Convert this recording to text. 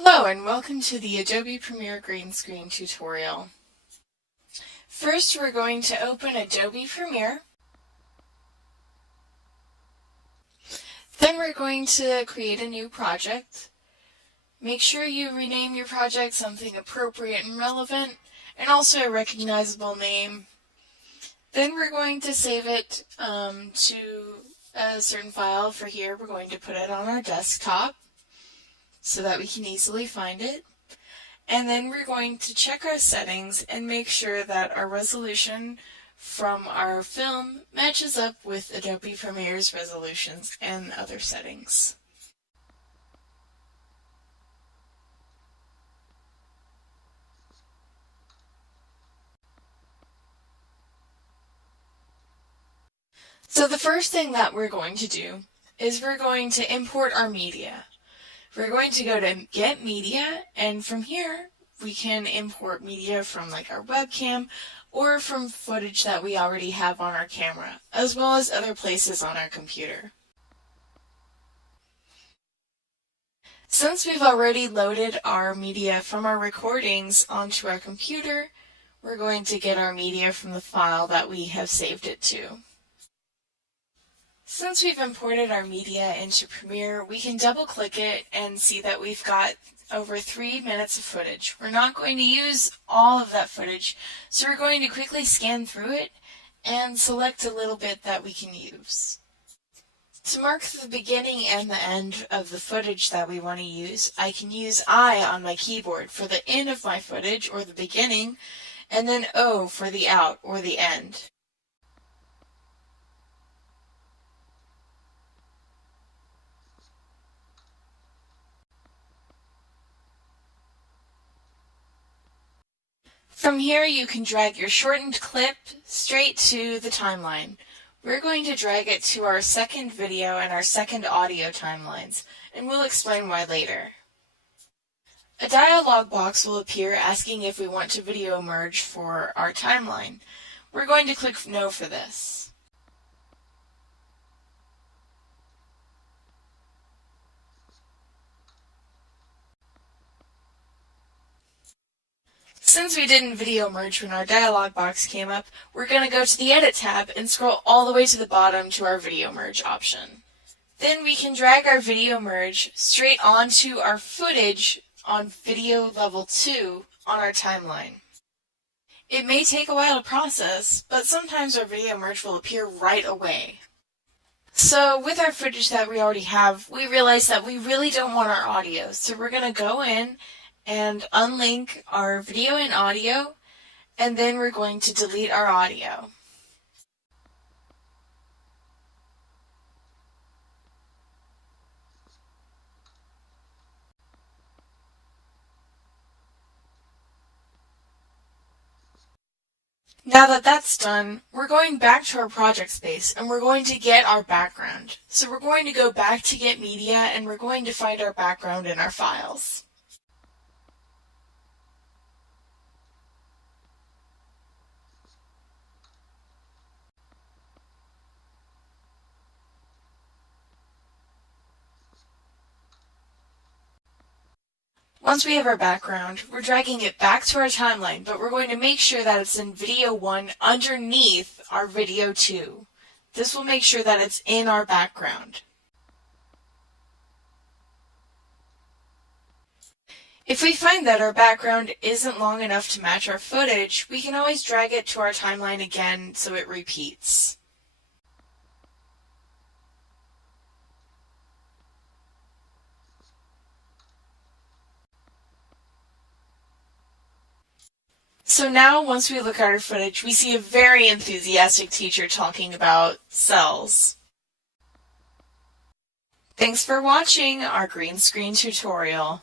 Hello and welcome to the Adobe Premiere Green Screen tutorial. First, we're going to open Adobe Premiere. Then we're going to create a new project. Make sure you rename your project something appropriate and relevant, and also a recognizable name. Then we're going to save it to a certain file. For here, we're going to put it on our desktop so that we can easily find it. And then we're going to check our settings and make sure that our resolution from our film matches up with Adobe Premiere's resolutions and other settings. So the first thing that we're going to do is we're going to import our media. We're going to go to Get Media, and from here we can import media from like our webcam or from footage that we already have on our camera, as well as other places on our computer. Since we've already loaded our media from our recordings onto our computer, we're going to get our media from the file that we have saved it to. Since we've imported our media into Premiere, we can double-click it and see that we've got over 3 minutes of footage. We're not going to use all of that footage, so we're going to quickly scan through it and select a little bit that we can use. To mark the beginning and the end of the footage that we want to use, I can use I on my keyboard for the in of my footage, or the beginning, and then O for the out, or the end. From here, you can drag your shortened clip straight to the timeline. We're going to drag it to our second video and our second audio timelines, and we'll explain why later. A dialog box will appear asking if we want to video merge for our timeline. We're going to click No for this. Since we didn't video merge when our dialog box came up, we're going to go to the Edit tab and scroll all the way to the bottom to our video merge option. Then we can drag our video merge straight onto our footage on video level 2 on our timeline. It may take a while to process, but sometimes our video merge will appear right away. So with our footage that we already have, we realize that we really don't want our audio, so we're going to go in and unlink our video and audio, and then we're going to delete our audio. Now that that's done, we're going back to our project space and we're going to get our background. So we're going to go back to Get Media and we're going to find our background in our files. Once we have our background, we're dragging it back to our timeline, but we're going to make sure that it's in video 1 underneath our video 2. This will make sure that it's in our background. If we find that our background isn't long enough to match our footage, we can always drag it to our timeline again so it repeats. So now, once we look at our footage, we see a very enthusiastic teacher talking about cells. Thanks for watching our green screen tutorial.